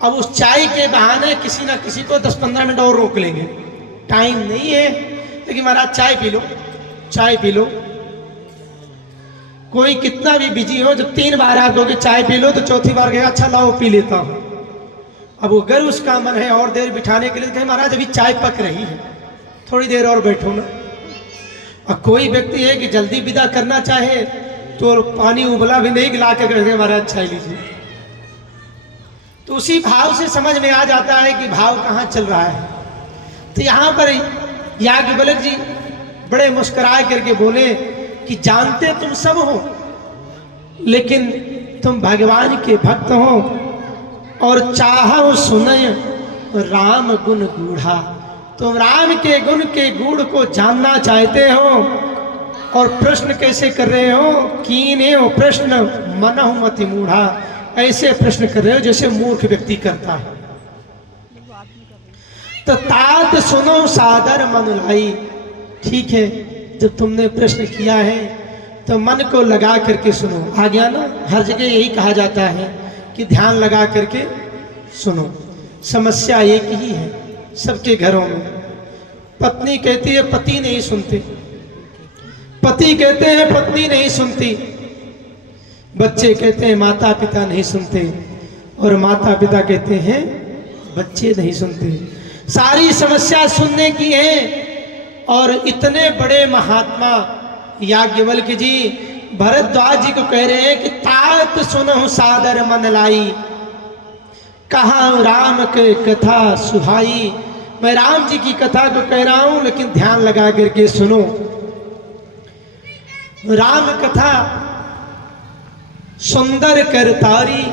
अब उस चाय के बहाने किसी ना किसी को 10-15 मिनट और रोक लेंगे, टाइम नहीं है, लेकिन महाराज चाय पी लो, चाय पी लो। कोई कितना भी बिजी हो, जब 3 बार आप दोगे चाय पी लो तो चौथी बार कहेगा अच्छा लाओ पी लेता हूं। अब अगर उसका मन है और देर बिठाने के लिए, कहे महाराज अभी चाय पक रही है, थोड़ी देर और बैठो ना। और कोई व्यक्ति है कि जल्दी विदा करना चाहे तो पानी उबला भी नहीं गिला के कहे महाराज चाय लीजिए। तो उसी भाव से समझ में आ जाता है कि भाव कहाँ चल रहा है। तो यहाँ पर याज्ञवल्क्य जी बड़े मुस्कुराए करके बोले कि जानते तुम सब हो, लेकिन तुम भगवान के भक्त हो और चाहो सुनय राम गुण गूढ़ा। तुम राम के गुण के गूढ़ को जानना चाहते हो और प्रश्न कैसे कर रहे हो, कीने हो प्रश्न मनहु मति मूढ़ा, ऐसे प्रश्न कर रहे हो जैसे मूर्ख व्यक्ति करता है। तो तात सुनो सादर मन लाई। ठीक है, जब तुमने प्रश्न किया है तो मन को लगा करके सुनो। आ गया ना, हर जगह यही कहा जाता है कि ध्यान लगा करके सुनो। समस्या एक ही है सबके घरों में, पत्नी कहती है पति नहीं सुनते, पति कहते हैं पत्नी नहीं सुनती, बच्चे कहते हैं माता पिता नहीं सुनते, और माता पिता कहते हैं बच्चे नहीं सुनते। सारी समस्या सुनने की है। और इतने बड़े महात्मा याज्ञवल्क्य जी भरद्वाज जी को कह रहे हैं कि तात सुनो सादर मन लाई, कहा राम के कथा सुहाई। मैं राम जी की कथा को कह रहा हूं, लेकिन ध्यान लगा करके सुनो। राम कथा सुंदर करतारी,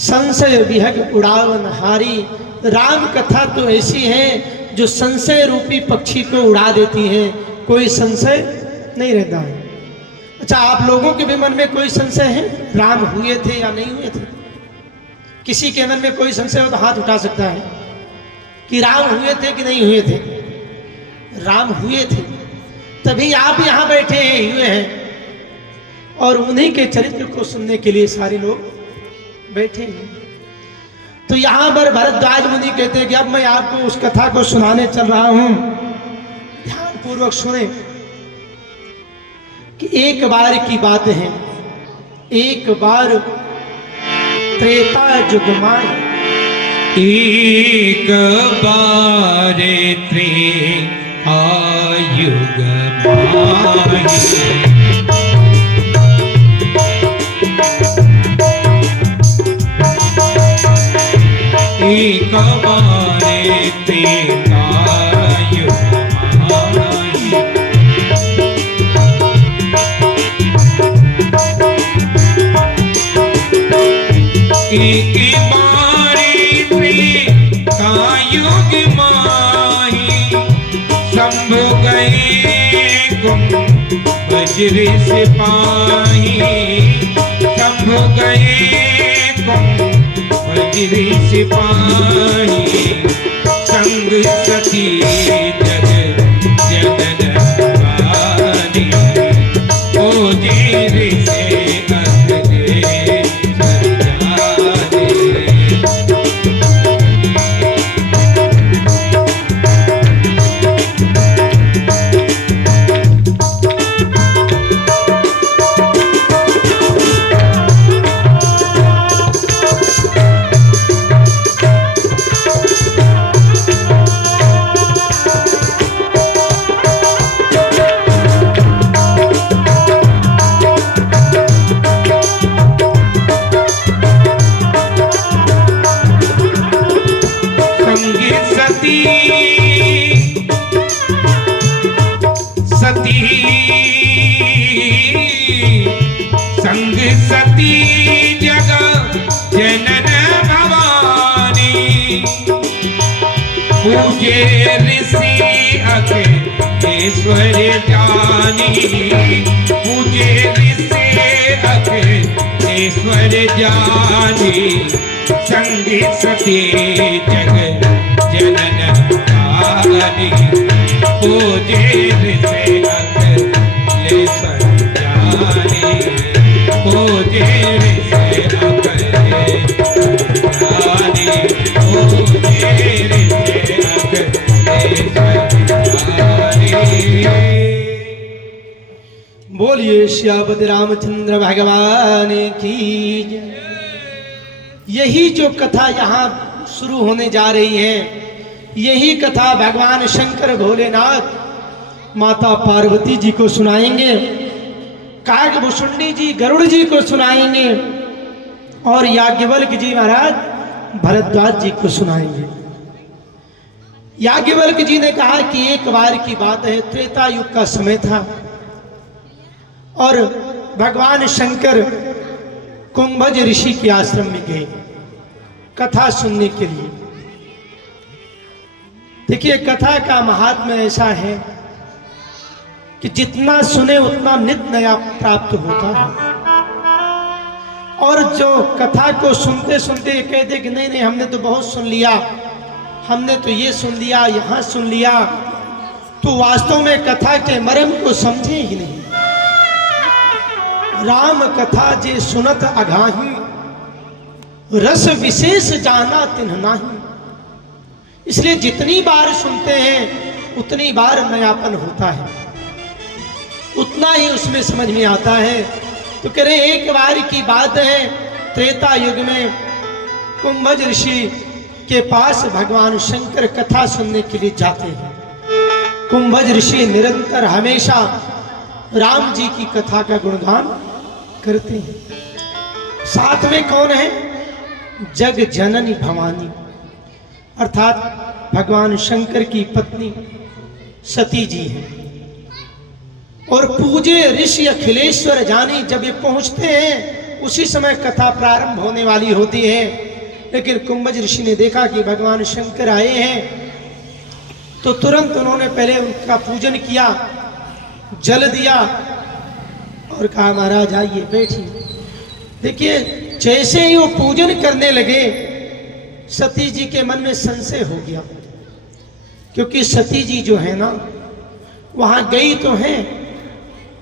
संशय विहग उड़ावन हारी। राम कथा तो ऐसी है जो संशय रूपी पक्षी को उड़ा देती है, कोई संशय नहीं रहता है। अच्छा, आप लोगों के भी मन में कोई संशय है, राम हुए थे या नहीं हुए थे? किसी के मन में कोई संशय हो तो हाथ उठा सकता है कि राम हुए थे कि नहीं हुए थे? राम हुए थे, तभी आप यहां बैठे हैं, हुए हैं, और उन्हीं के चरित्र को सुनने के लिए सारे लोग बैठे हैं। तो यहां पर भरद्वाज मुनि कहते हैं कि अब मैं आपको उस कथा को सुनाने चल रहा हूं, ध्यान पूर्वक सुने। कि एक बार की बात है, एक बार त्रेता युग में, एक बार त्रेता युग में, एक बार त्रेता युग में, एक बार त्रेता युग माही, शंभु गए गुम वज्र सिपाही, शंभु गए गुम वज्र सिपाही, संग सती जग जनन वारी, ओ जेर से संग सती जग जनन भवानी, पूजे ऋषि अखिलेश्वर जानी, पूजे ऋषि अखिलेश्वर जानी, संग सती जग जनन भवानी, पूजे ऋषि अखिलेश्वर जानी, पूजे ऋषि अखिलेश्वर जानी। सियापति रामचंद्र भगवान की जय। यही जो कथा यहाँ शुरू होने जा रही है, यही कथा भगवान शंकर भोलेनाथ माता पार्वती जी को सुनाएंगे, काकभूषुंडी जी गरुड़ जी को सुनाएंगे और याज्ञवल्क्य जी महाराज भरद्वाज जी को सुनाएंगे। याज्ञवल्क्य जी ने कहा कि एक बार की बात है, त्रेता युग का समय था और भगवान शंकर कुंभज ऋषि के आश्रम में गए कथा सुनने के लिए। देखिए कथा का महात्म्य ऐसा है कि जितना सुने उतना नित नया प्राप्त होता है। और जो कथा को सुनते सुनते कहते कि नहीं नहीं हमने तो बहुत सुन लिया, हमने तो ये सुन लिया, यहाँ सुन लिया, तो वास्तव में कथा के मर्म को समझे ही नहीं। राम कथा जे सुनत अघाही, रस विशेष जाना तिन्ह नाही। इसलिए जितनी बार सुनते हैं उतनी बार नयापन होता है, उतना ही उसमें समझ में आता है। तो कह रहे एक बार की बात है, त्रेता युग में कुंभज ऋषि के पास भगवान शंकर कथा सुनने के लिए जाते हैं। कुंभज ऋषि निरंतर हमेशा राम जी की कथा का गुणगान करते हैं। साथ में कौन है? जग जननी भवानी, अर्थात भगवान शंकर की पत्नी सती जी है। और पूजे ऋषि अखिलेश्वर जानी, जब ये पहुंचते हैं उसी समय कथा प्रारंभ होने वाली होती है। लेकिन कुंभज ऋषि ने देखा कि भगवान शंकर आए हैं, तो तुरंत उन्होंने पहले उनका पूजन किया, जल दिया और कहा महाराज आइए बैठिए। देखिए जैसे ही वो पूजन करने लगे, सती जी के मन में संशय हो गया, क्योंकि सती जी जो है ना वहां गई तो है,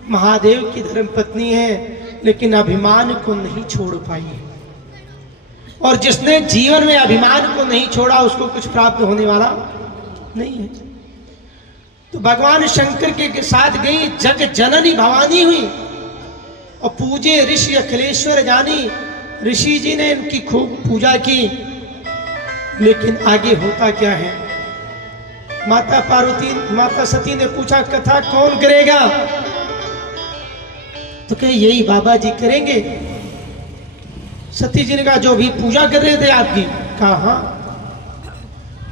महादेव की धर्मपत्नी है, लेकिन अभिमान को नहीं छोड़ पाई है। और जिसने जीवन में अभिमान को नहीं छोड़ा उसको कुछ प्राप्त होने वाला नहीं है। तो भगवान शंकर के साथ गई, जग जननी भवानी हुई और पूजे ऋषि अखिलेश्वर जानी। ऋषि जी ने इनकी खूब पूजा की, लेकिन आगे होता क्या है? माता पार्वती, माता सती ने पूछा कथा कौन करेगा? तो कहे यही बाबा जी करेंगे। सती जी ने कहा जो भी पूजा कर रहे थे आपकी? कहा हाँ।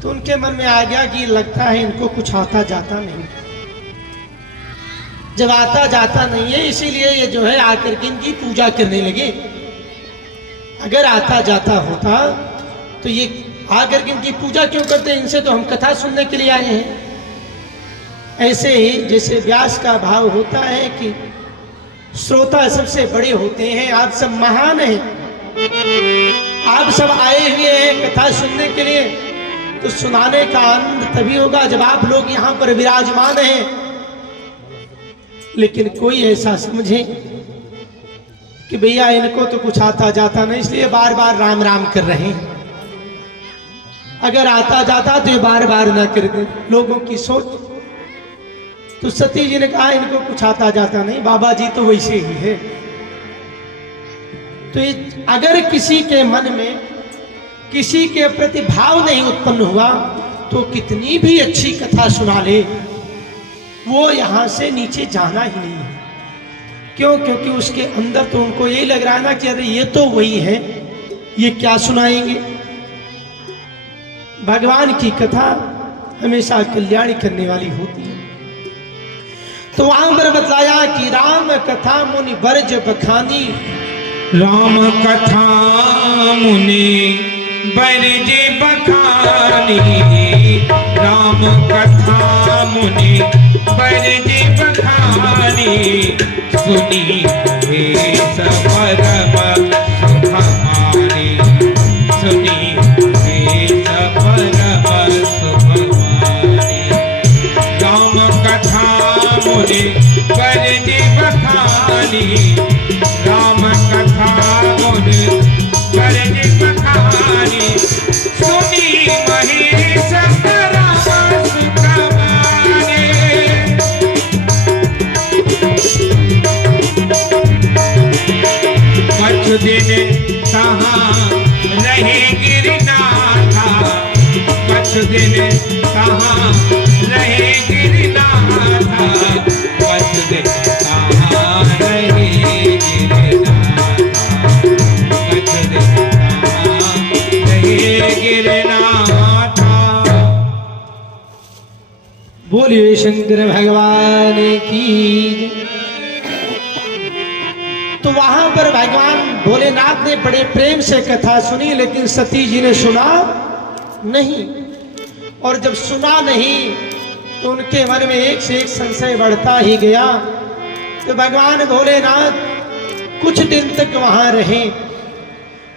तो उनके मन में आ गया कि लगता है इनको कुछ आता जाता नहीं। जब आता जाता नहीं है इसीलिए ये जो है आकर के इनकी पूजा करने लगे। अगर आता जाता होता तो ये आकर के इनकी पूजा क्यों करते? इनसे तो हम कथा सुनने के लिए आए हैं। ऐसे ही जैसे व्यास का भाव होता है कि श्रोता सबसे बड़े होते हैं, आप सब महान हैं, आप सब आए हुए हैं कथा सुनने के लिए, तो सुनाने का आनंद तभी होगा जब आप लोग यहाँ पर विराजमान हैं। लेकिन कोई ऐसा समझे कि भैया इनको तो कुछ आता जाता नहीं, इसलिए बार बार राम राम कर रहे हैं। अगर आता जाता तो ये बार बार ना करते, लोगों की सोच। तो सती जी ने कहा इनको कुछ आता जाता नहीं, बाबा जी तो वैसे ही है। तो अगर किसी के मन में किसी के प्रति भाव नहीं उत्पन्न हुआ तो कितनी भी अच्छी कथा सुना ले, वो यहां से नीचे जाना ही नहीं है। क्यों? क्योंकि उसके अंदर तो उनको यही लग रहा है ना कि अरे ये तो वही है, ये क्या सुनाएंगे। भगवान की कथा हमेशा कल्याण करने वाली होती है। तो वहां पर बतलाया कि राम कथा मुनि बरज बखानी, राम कथा मुनि बरज बखानी, राम कथा मुनि बरज बखानी, सुनी हे परम सुखमानी, सुनी हे परम सुखमानी। राम कथा मुनि बरज बखानी, राम कथा मुनि बरज बखानी, सुनी महेश परम सुखमानी। रहे गिरनाथा, कुछ दिन कहाँ रहे गिरनाथा, कुछ दिन कहाँ रहे गिरनाथा, कुछ दिन कहाँ रहे गिरनाथा। बोलिए शंकर भगवान की। तो वहां पर भगवान भोलेनाथ ने बड़े प्रेम से कथा सुनी, लेकिन सती जी ने सुना नहीं। और जब सुना नहीं तो उनके मन में एक से एक संशय बढ़ता ही गया। तो भगवान भोलेनाथ कुछ दिन तक वहां रहे।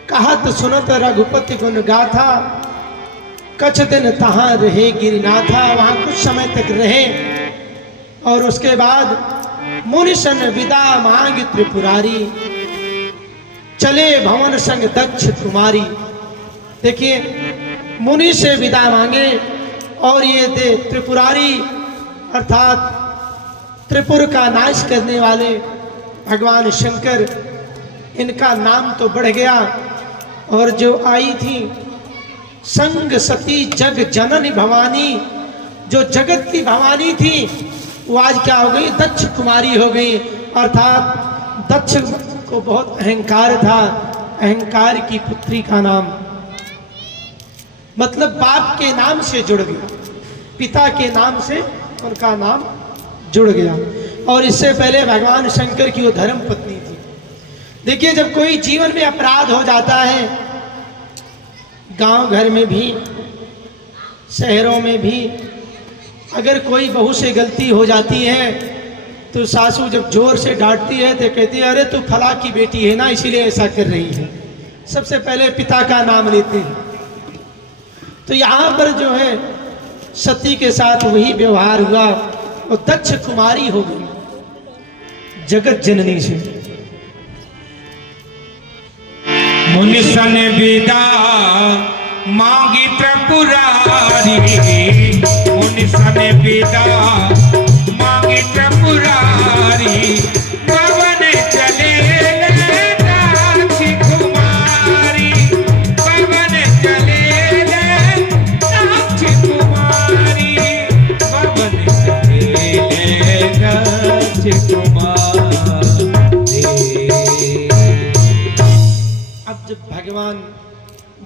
कहत सुनत रघुपति गुण गाथा, कछ दिन तहां रहे गिरनाथा। वहां कुछ समय तक रहे और उसके बाद मुनिशन विदा मांग त्रिपुरारी, चले भवन संग दक्ष कुमारी। देखिए, मुनि से विदा मांगे और ये दे त्रिपुरारी अर्थात त्रिपुर का नाश करने वाले भगवान शंकर, इनका नाम तो बढ़ गया। और जो आई थी संग सती जग जननी भवानी, जो जगत की भवानी थी, वो आज क्या हो गई? दक्ष कुमारी हो गई। अर्थात दक्ष को बहुत अहंकार था, अहंकार की पुत्री का नाम, मतलब बाप के नाम से जुड़ गया, पिता के नाम से उनका नाम जुड़ गया। और इससे पहले भगवान शंकर की वो धर्म पत्नी थी। देखिए, जब कोई जीवन में अपराध हो जाता है, गांव घर में भी शहरों में भी, अगर कोई बहू से गलती हो जाती है तो सासू जब जोर से डांटती है तो कहती है, अरे तू फला की बेटी है ना, इसीलिए ऐसा कर रही है। सबसे पहले पिता का नाम लेते हैं। तो यहाँ पर जो है सती के साथ वही व्यवहार हुआ। वो दक्ष कुमारी हो गई जगत जननी से। मुनिसन विदा मांगी त्रिपुरारी, मुनिसन विदा मांगी त्रिपुरारी, पवन चले दाक्षी कुमारी, पवन चले दाक्षी कुमारी, पवन चले दाक्षी कुमारी। अब जब भगवान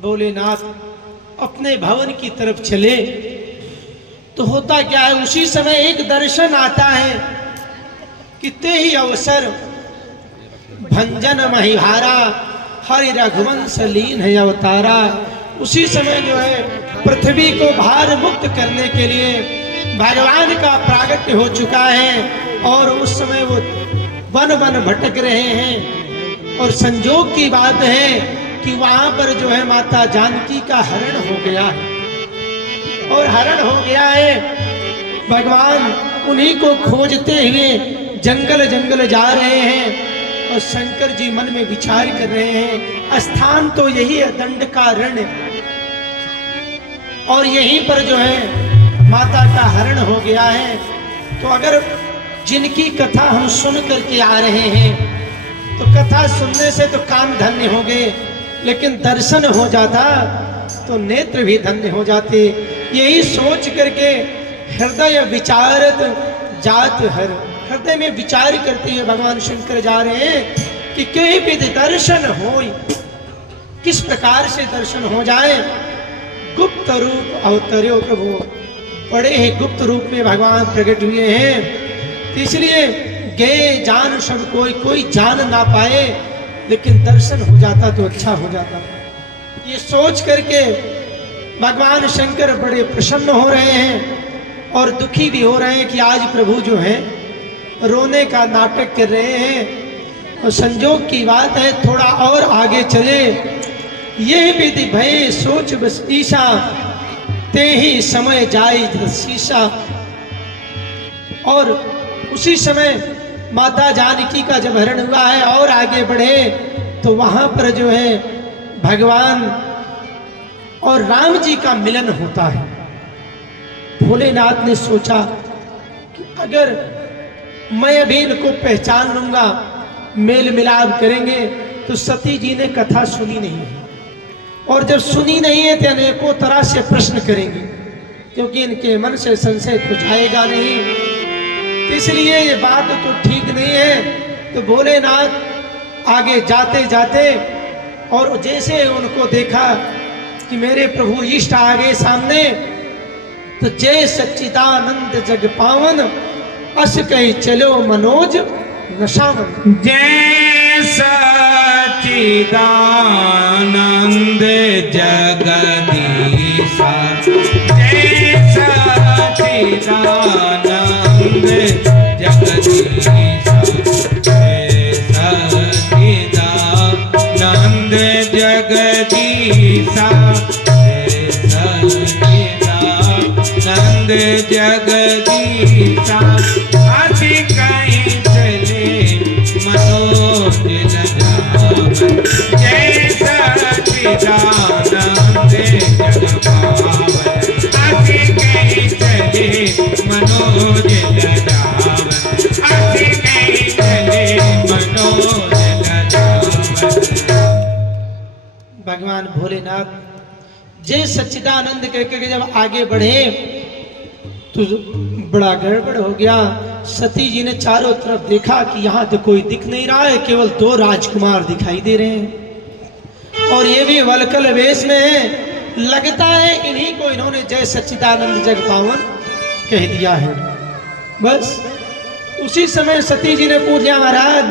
भोलेनाथ अपने भवन की तरफ चले तो होता क्या है, उसी समय एक दर्शन आता है कि ते ही अवसर भंजन महिहारा, हरि रघुवंश लीन है अवतारा। उसी समय जो है पृथ्वी को भार मुक्त करने के लिए भगवान का प्रागट्य हो चुका है। और उस समय वो वन वन भटक रहे हैं। और संजोग की बात है कि वहां पर जो है माता जानकी का हरण हो गया है। और हरण हो गया है, भगवान उन्हीं को खोजते हुए जंगल जंगल जा रहे हैं। और शंकर जी मन में विचार कर रहे हैं, स्थान तो यही है दंडकारण्य, और यहीं पर जो है माता का हरण हो गया है। तो अगर जिनकी कथा हम सुन करके आ रहे हैं तो कथा सुनने से तो कान धन्य हो गए, लेकिन दर्शन हो जाता तो नेत्र भी धन्य हो जाते। यही सोच करके हृदय विचारत जात हर, हृदय में विचार करते हुए भगवान शंकर जा रहे हैं कि कहीं भी दर्शन हो, किस प्रकार से दर्शन हो जाए। गुप्त रूप अवतर्यो प्रभु, बड़े ही गुप्त रूप में भगवान प्रकट हुए हैं। तो इसलिए गे जान सब कोई जान ना पाए, लेकिन दर्शन हो जाता तो अच्छा हो जाता। ये सोच करके भगवान शंकर बड़े प्रसन्न हो रहे हैं और दुखी भी हो रहे हैं कि आज प्रभु जो है रोने का नाटक कर रहे हैं। और संजोग की बात है, थोड़ा और आगे चले, ये विधि भय सोच बस ईशा, ते ही समय जाए शीशा। और उसी समय माता जानकी का जब हरण हुआ है और आगे बढ़े तो वहां पर जो है भगवान और राम जी का मिलन होता है। भोलेनाथ ने सोचा कि अगर मैं अभी इनको पहचान लूंगा, मेल मिलाप करेंगे, तो सती जी ने कथा सुनी नहीं है। और जब सुनी नहीं है तो अनेकों तरह से प्रश्न करेंगी, क्योंकि इनके मन से संशय तो जाएगा नहीं। तो इसलिए ये बात तो ठीक नहीं है। तो भोलेनाथ आगे जाते जाते और जैसे उनको देखा कि मेरे प्रभु इष्ट आ गए सामने, तो जय सच्चिदानंद जग पावन, अस कही चलो मनोज नशावन। जय सच्चिदानंद जगदीशा, जय सच्चिदानंद जगदीशा, जय सच्चिदानंद जगदीशा, जय सच्चिदानंद जगदीशा। आदि कहीं चले मनोज नजावन, जय सच्चिदानंद जग पावन। आदि कहीं चले मनोज नजावन, आदि कहीं चले मनोज नजावन। भगवान भोलेनाथ जय सच्चिदानंद कहकर के जब आगे बढ़े तो बड़ा गड़बड़ हो गया। सती जी ने चारों तरफ देखा कि यहाँ तो कोई दिख नहीं रहा है, केवल 2 राजकुमार दिखाई दे रहे हैं और ये भी वलकल वेश में है। लगता है इन्हीं को इन्होंने जय सच्चिदानंद जग पावन कह दिया है। बस उसी समय सती जी ने पूछा, महाराज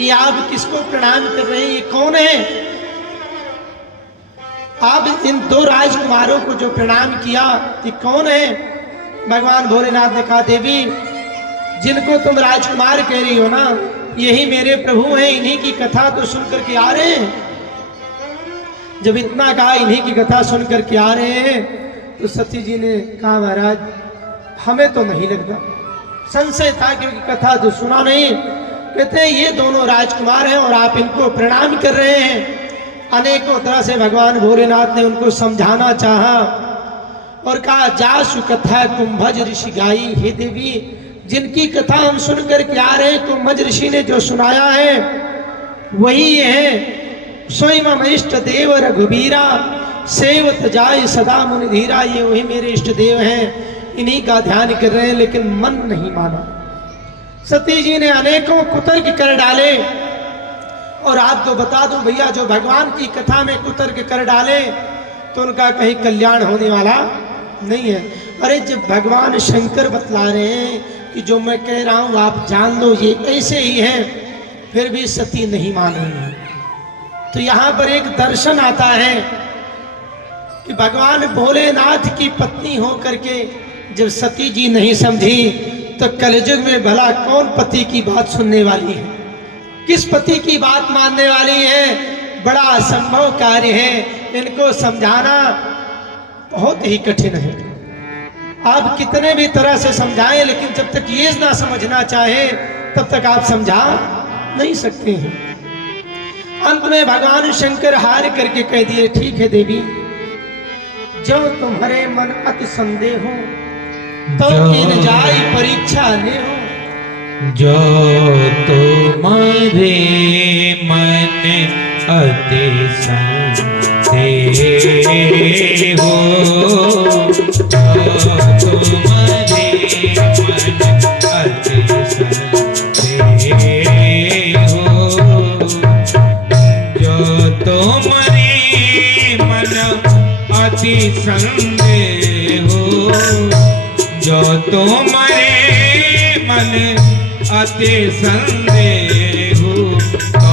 ये आप किसको प्रणाम कर रहे हैं, ये कौन है? आप इन 2 राजकुमारों को जो प्रणाम किया ये कौन है? भगवान भोलेनाथ ने कहा, देवी जिनको तुम राजकुमार कह रही हो ना, यही मेरे प्रभु हैं, इन्हीं की कथा तो सुन करके आ रहे हैं। जब इतना कहा इन्हीं की कथा सुन करके आ रहे हैं, तो सती जी ने कहा, महाराज हमें तो नहीं लगता, संशय था क्योंकि कथा तो सुना नहीं। कहते हैं ये दोनों राजकुमार हैं और आप इनको प्रणाम कर रहे हैं। अनेकों तरह से भगवान भोलेनाथ ने उनको समझाना चाहा और कहा, जासु कथा कुंभज ऋषि गाई, हे देवी जिनकी कथा हम सुनकर के आ रहे हैं, कुंभज ऋषि ने जो सुनाया है वही ये है। स्वयं इष्ट देव रघुबीरा, सेवत जाय सदा मुनि धीरा। ये वही मेरे इष्ट देव हैं, इन्हीं का ध्यान कर रहे हैं, लेकिन मन नहीं माना। सती जी ने अनेकों कुतर्क कर डाले और आपको बता दूं भैया, जो भगवान की कथा में कुतर्क कर डाले तो उनका कहीं कल्याण होने वाला नहीं है। अरे जब भगवान शंकर बतला रहे हैं कि जो मैं कह रहा हूं आप जान लो ये ऐसे ही है, फिर भी सती नहीं मान रही है। तो यहां पर एक दर्शन आता है कि भगवान भोलेनाथ की पत्नी हो करके जब सती जी नहीं समझी, तो कलयुग में भला कौन पति की बात सुनने वाली है, किस पति की बात मानने वाली है? बड़ा असंभव कार्य है। इनको समझाना बहुत ही कठिन है। आप कितने भी तरह से समझाएं, लेकिन जब तक ये ना समझना चाहे तब तक आप समझा नहीं सकते हैं। अंत में भगवान शंकर हार करके कह दिए, ठीक है देवी, जो तुम्हारे मन अति संदेह हो तो इन जाई परीक्षा ले हो। जो तुम्हारे मन अति संदेह हो, जो तुम्हारे मन अति संदेह हो, जो तुम्हारे मन अति संदेह हो, जो तुम्हारे मन अति संदेह तो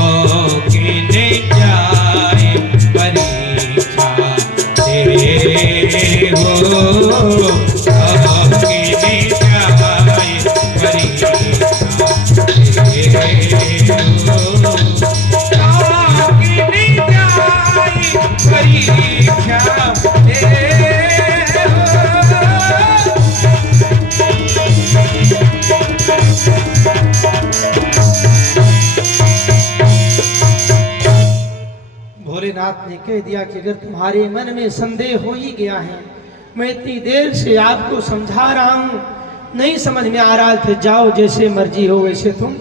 किने जाए परीक्षा दे हो, तो किने जाए परीक्षा दे हो, तो किने जाए परीक्षा दे हो। भोलेनाथ ने कह दिया कि अगर तुम्हारे मन में संदेह हो ही गया है, मैं इतनी देर से आपको समझा रहा हूं, नहीं समझ में आ रहा था, जाओ जैसे मर्जी हो वैसे तुम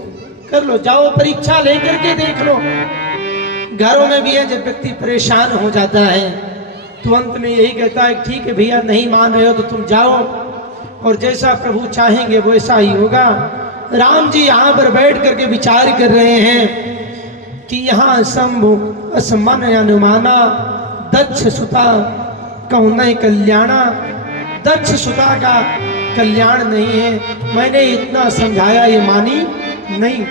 कर लो, जाओ परीक्षा लेकर के देख लो। घरों में भी है, जब व्यक्ति परेशान हो जाता है तो अंत में यही कहता है ठीक है भैया, नहीं मान रहे हो तो तुम जाओ और जैसा प्रभु चाहेंगे वैसा ही होगा। राम जी यहाँ पर बैठ करके विचार कर रहे हैं कि यहाँ शंभु असमन अनुमाना दक्ष सुता कहूँ नहीं कल्याणा। दक्ष सुता का कल्याण नहीं है, मैंने इतना समझाया ये मानी नहीं।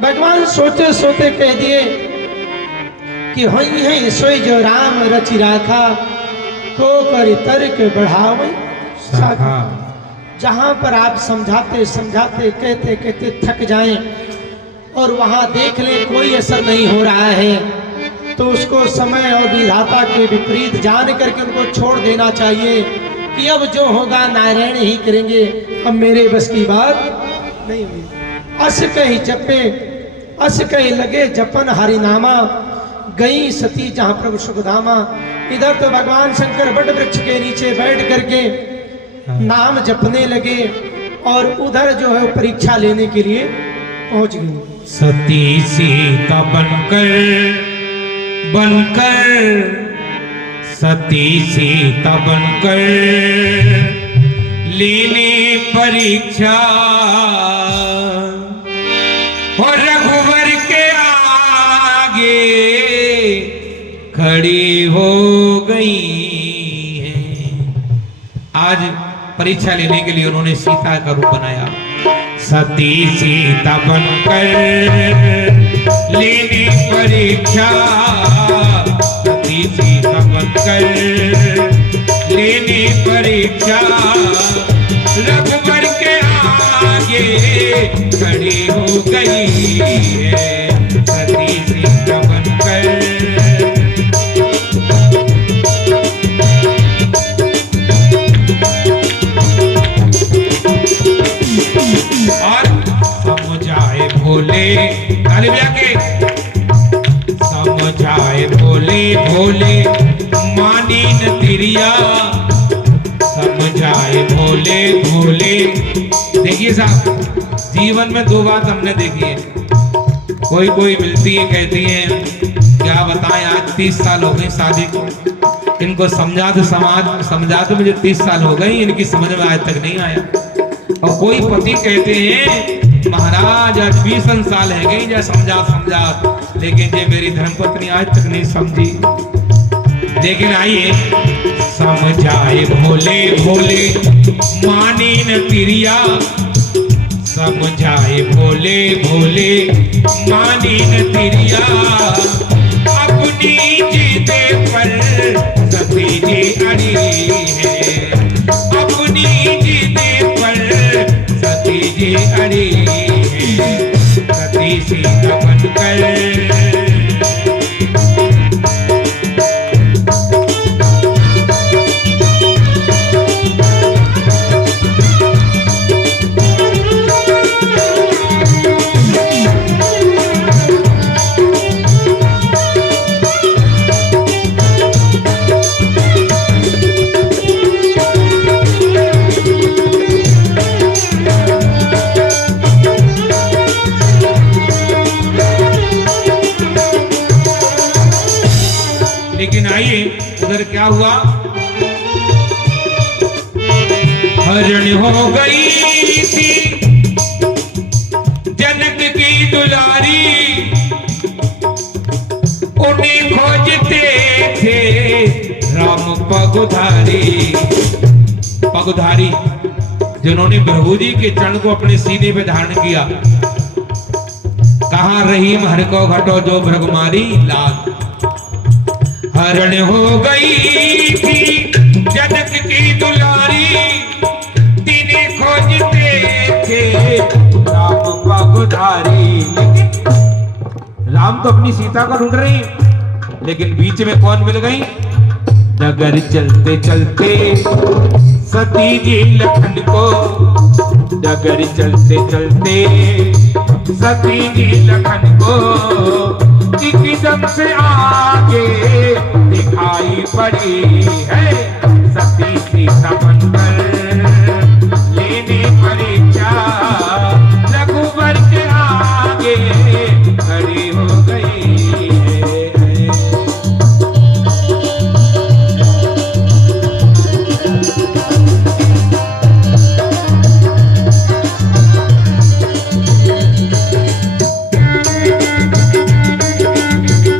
भगवान सोते सोते कह दिए कि होई है सोई जो राम रचि राखा, को कर तर्क बढ़ावे शाखा। जहाँ पर आप समझाते समझाते कहते कहते थक जाएं और वहाँ देख लें कोई असर नहीं हो रहा है, तो उसको समय और विधाता के विपरीत जान करके उनको छोड़ देना चाहिए कि अब जो होगा नारायण ही करेंगे, अब मेरे बस की बात नहीं हुई। अस कही जपे अस कही लगे जपन हरिनामा, गई सती जहाँ प्रभु सुखधामा। इधर तो भगवान शंकर बट वृक्ष के नीचे बैठ करके नाम जपने लगे और उधर जो है परीक्षा लेने के लिए पहुंच गए। सती सीता बनकर सती सीता बनकर लेने परीक्षा, और रघुवर के आगे खड़ी हो गई है। आज परीक्षा लेने के लिए उन्होंने सीता का रूप बनाया। सती सीता बनकर लेने परीक्षा, सती सीता बनकर लेने परीक्षा, रघुवर के आगे खड़ी हो गई है। सती सीता बनकर भोले ताली बजा के समझाए भोले भोले मानी न तिरिया, समझाए भोले भोले। देखिए साहब, जीवन में दो बात हमने देखी है। कोई कोई मिलती है कहती है क्या बताएं, आज 30 साल हो गए शादी को, इनको समझाते मुझे 30 साल हो गए, इनकी समझ में आज तक नहीं आया। और कोई पति कहते हैं महाराज आज 20 साल है गई जा समझा, लेकिन ये मेरी धर्मपत्नी आज तक नहीं समझी। लेकिन आइए, समझाए भोले भोले मानी न तिरिया, समझाए भोले भोले मानी न तिरिया, अपनी जीते पर सती जी अड़ी है, अपनी जीते पर सती जी अड़ी है। सती सीता बनकर उधर क्या हुआ, हरण हो गई थी जनक की दुलारी, उन्हें खोजते थे राम पगुधारी। पगुधारी जिन्होंने प्रभु जी के चरण को अपने सीने पे धारण किया। कहाँ रहीम हर को घटो जो भ्रगुमारी लाल। हरण हो गई थी जनक की दुलारी, तिन्हें खोजते थे राम पगुधारी। राम तो अपनी सीता को ढूंढ रही, लेकिन बीच में कौन मिल गई, डगर चलते चलते सती जी लखन को, डगर चलते चलते सती जी लखन को, एकदम से आगे दिखाई पड़ी है। सती सीता बनकर